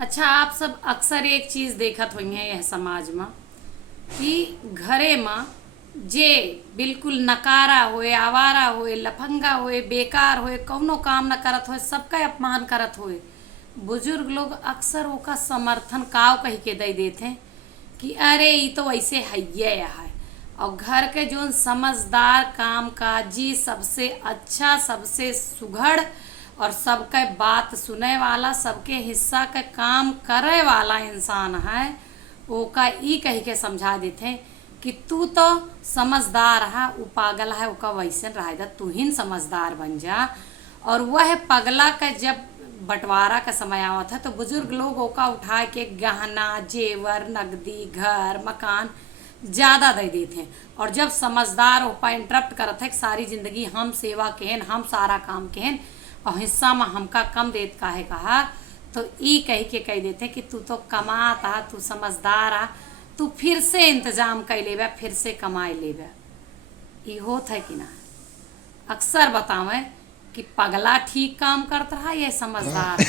अच्छा, आप सब अक्सर एक चीज देखत होई हैं यह समाज में कि घरे में जे बिल्कुल नकारा होए, आवारा होए, लफंगा होए, बेकार होए, कौनो काम न करत होए, सबका अपमान करत होए, बुजुर्ग लोग अक्सर ओका समर्थन काव कही के दे देते हैं कि अरे ये तो ऐसे है। और घर के जोन समझदार काम काजी सबसे अच्छा, सबसे सुघड़ और सबके बात सुने वाला, सबके हिस्सा के काम करे वाला इंसान है, ओका ई कही के समझा देते हैं कि तू तो समझदार है, वो पागल है, ओका वैसे रह जा, तू ही समझदार बन जा। और वह पगला का जब बंटवारा का समय आवत है तो बुजुर्ग लोग ओका उठा के गहना जेवर नगदी घर मकान ज्यादा दे देते हैं। और जब समझदार ओपा इंटरप्ट करत है कि सारी जिंदगी हम सेवा केहन, हम सारा काम केहन और हिस्सा में हमका कम देत काहे कहा, तो ई कह के कह देते हैं कि तू तो कमाता, तू समझदार आ, तू फिर से इंतजाम कर लेबा, फिर से कमाए लेबा। ई होत है कि ना? अक्सर बतावें कि पगला ठीक काम करता है या समझदार है।